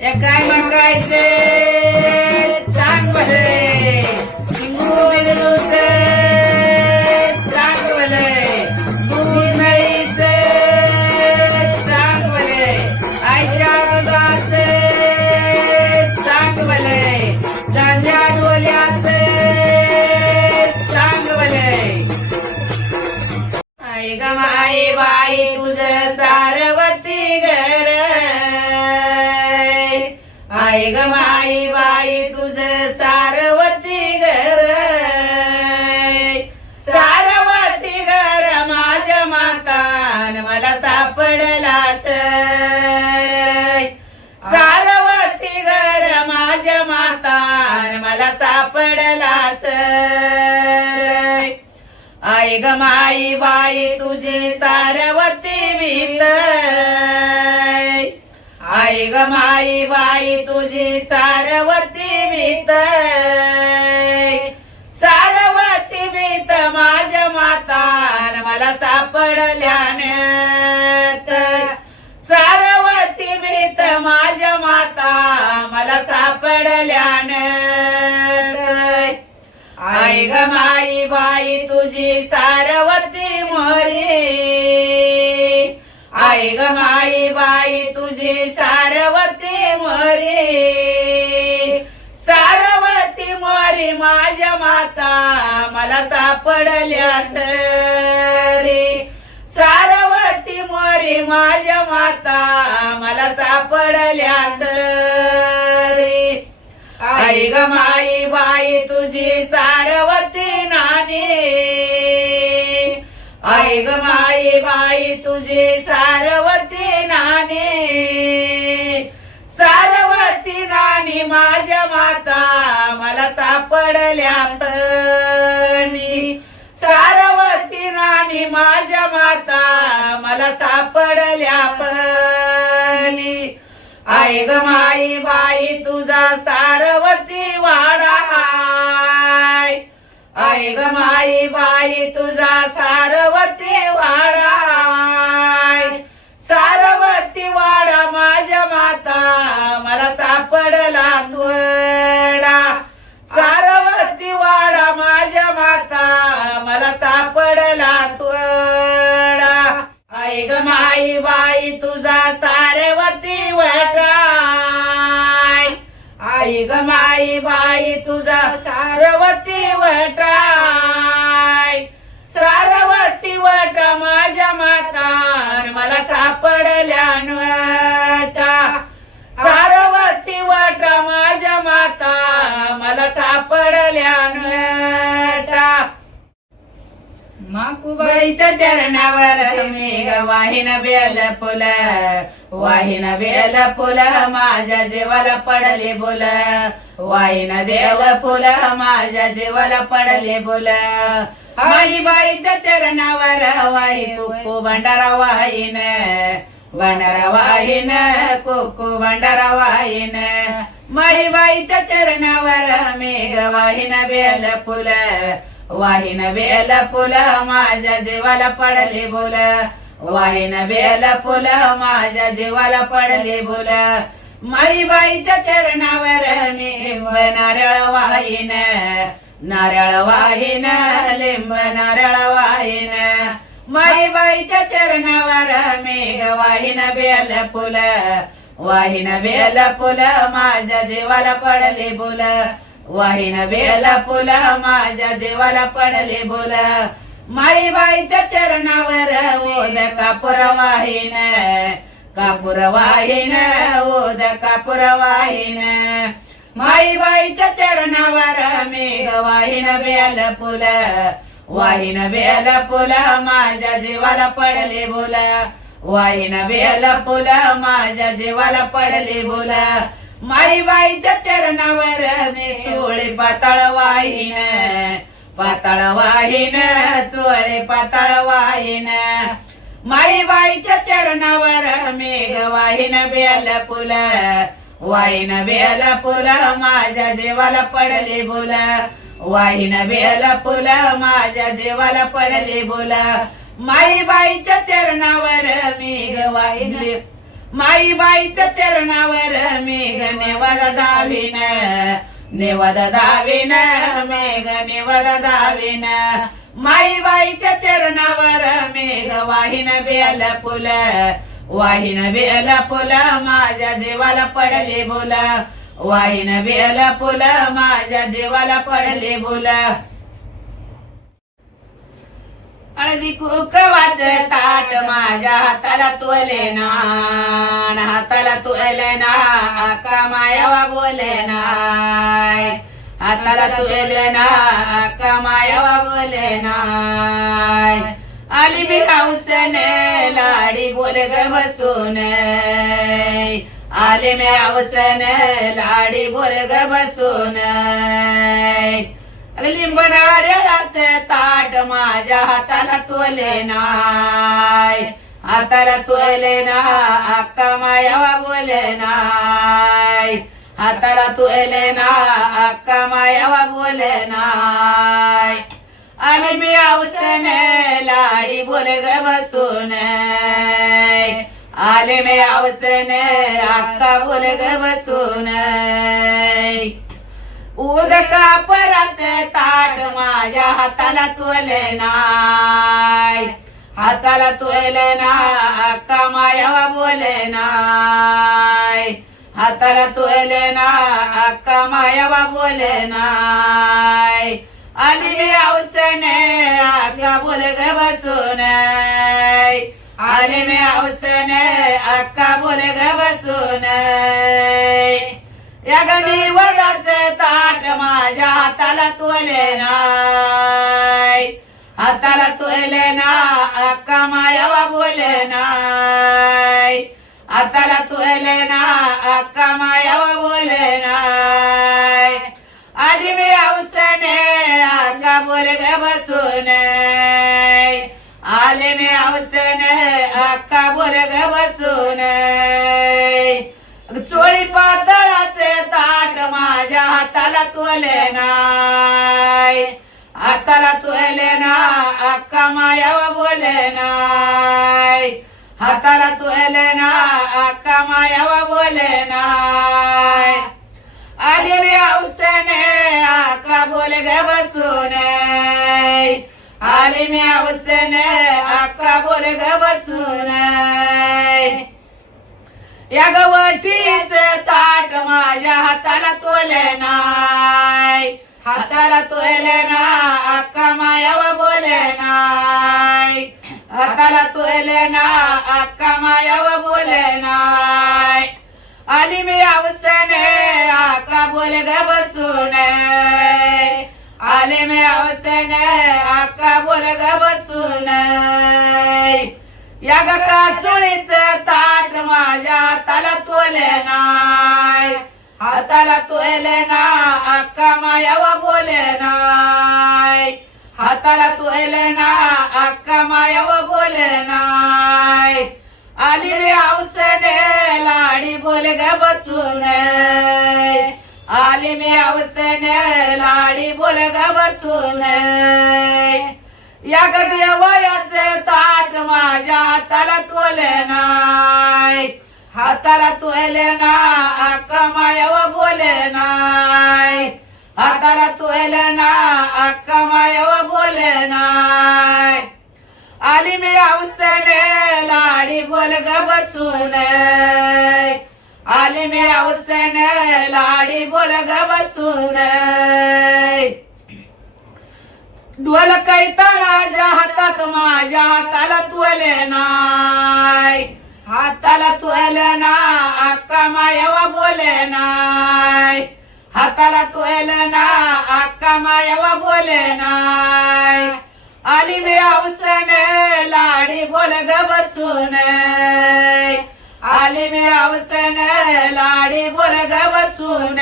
काय मागायचे सांग भले, चिंगरू मिरळूचे सांग भले, दूध नाहीचे सांग भले, आईच्या रोजाचे सांग भले, गांजा डोल्याचे सांग भले. आई ग माई बाई तुझं सारवती घर, आई ग माई बाई तुझं सारवती घर, सारवती घर माझ्या मातान मला सापडलास, सारवती घर माझ्या मातान मला सापडलास. आई ग माई बाई तुझी सारवती भीत, आई ग माई बाई तुझी सारवती भीत, सारवती भीत माझ्या मातान मला सापडल्याने, सारवती भीत माझ्या माता मला सापडल्याने. आई ग माई बाई तुझी सारवती मोरी, आई ग माई बाई तुझी सारवती मोरी, सारवती मोरी माझ्या माता मला सापडल्यास रे, सारवती मोरी माझ्या माता मला सापडल्यास रे. आई ग माई बाई तुझी सारवती नानी, आई ग माई बाई तुझी सारवती नानी, सारवती नानी माझ्या माता मला सापडल्या मी, सारवती नानी माझ्या माता मला सापडल्या मी. आई ग माई बाई तुझा सारवती वाडा, आई ग माई बाई तुझा सारवती वाडा, सारवती वाडा माझ्या माता मला सापडला तुडा, सारवती वाडा माझ्या माता मला सापडला तुडा. आई ग माई बाई तुझा सारवती वाटा, आई ग माई बाई तुझा सारवती वाटा, सारवती वाटा माझ्या माता मला सापडल्या वाटा, सारवती वाटा माझ्या माता मला सापडल्या वाटा. माकुबाईच्या चरणावर मेघ वाहिन बेल फुल, वाहिन बेल फुल माझ्या जीवाला पडले बोल, वाहिन देव फुल माझ्या जीवाला पडले बोल. माई बाईच्या चरणावर वाही कुक्कू भंडारा वाहिन, भंडारा वाहिन कुक्कू भंडारा वाहिन. माई बाईच्या चरणावर मेघ वाहिन बेल फुल, वाहिन बेल फुल माझ्या जीवाला पडले बोल, वाहिन बेल फुल माझ्या जीवाला पडले बोल. माई बाईच्या चरणावर मी लिंब नारळ वाहिन, नारळ वाहिन लिंब नारळ वाहिन. माई बाईच्या चरणावर मेघ वाहिन बेल फुल, वाहिन बेल फुल माझ्या जीवाला पडले बोल, वाहिन बेल फुल माझ्या जीवाला पडले बोल. माई बाईच्या चरणावर ओद कापूर वाहिन, कापूर वाहिन ओद कापूर वाहिन. माई बाईच्या चरणावर मेघ वाहिन बेल फुल, वाहिन बेल फुल माझ्या जीवाला पडले बोल, वाहिन बेल फुल माझ्या जीवाला पडले बोल. माई बाईच्या चरणावर मी चोळे पाताळ वाहिन, पाताळ वाहिन चोळे पाताळ वाहिन. माई बाईच्या चरणावर मेघ वाहिन बेल फुल, वाहिन बेल फुल माझ्या जीवाला पडले बोल, वाहिन बेल फुल माझ्या जीवाला पडले बोल. माई बाईच्या चरणावर मेघ वाहिन, माई बाईच्या चरणावर मेघ निवद दाविन निवद दाविन मेघ निवद दाविन माई बाईच्या चरणावर मेघ वाहिन बेल फुल वाहिन बेल फुल माझ्या जीवाला पडले बोल वाहिन बेल फुल माझ्या जीवाला पडले बोल हळदी कुंकवाच ताट माझ्या हाताला तोले ना हाताला तोले ना आका मायावा बोले ना हाताला तोले ना आका मायावा बोले ना आली मी हौसने लाडी बोल ग बसून आले मी हौसने लाडी बोल ग बसून लिंबनाऱ्याचे ताट माझ्या हाताला तोले नाय हाताला तोले ना अक्का मायावा बोले नाय हाताला तोले ना अक्का मायावा बोले नाय आली मी हौसने लाडी बोल ग बसून आले मी हौसने अक्का बोल ग बसून उदका पराचे ताट माझ्या हाताला तोले नाय हाताला तोले ना अक्का मायावा बोले नाय हाताला तोले ना अक्का मायावा बोले नाय आली मी हौसने अक्का बोल ग बसून आली मी हौसने अक्का बोल ग बसून या गणी वडाचे ताट माझ्या हाताला तोले नाय हाताला तोले ना अक्का मायावा बोले नाय हाताला तोले ना अक्का मायावा बोले नाय आली मी हौसने अक्का बोल ग बसून आले मी हौसने अक्का बोल ग बसून चोळी पातळाचे ताट माझ्या हाताला तोले नाय हाताला तोले ना अक्का मायावा बोले नाय हाताला तोले ना अक्का मायावा बोले नाय आली मी हौसने अक्का बोल ग बसून आली मी हौसने अक्का बोल ग बसून या गवटीच ताट माझ्या हाताला तोले नाय हाताला तोले ना अक्का मायावा बोले नाय हाताला तोले ना अक्का मायावा बोले नाय आली मी हौसने अक्का बोल ग बसून आली मी हौसने अक्का बोल ग बसून या गका चोळीच ताट माझ्या हाताला तोले नाय हाताला तोले ना अक्का मायावा बोले नाय हाताला तोले ना अक्का मायावा बोले नाय आली मी हौसने लाडी बोल ग बसून आली मी हौसने लाडी बोल ग बसून या देवयाचे ताट माझ्या हाताला तोले नाय हाताला तोले ना अक्का मायावा बोले नाय हाताला तोले ना अक्का मायावा बोले नाय आली मी हौसने लाडी बोल ग बसून आली मी हौसने लाडी बोल ग बसून ढोल कैतळाच्या हातात माझ्या हाताला तोले नाय हाताला तोले ना अक्का मायावा बोले नाय हाताला तोले ना अक्का मायावा बोले नाय आली मी हौसने लाडी बोल ग बसून आली मी हौसने लाडी बोल ग बसून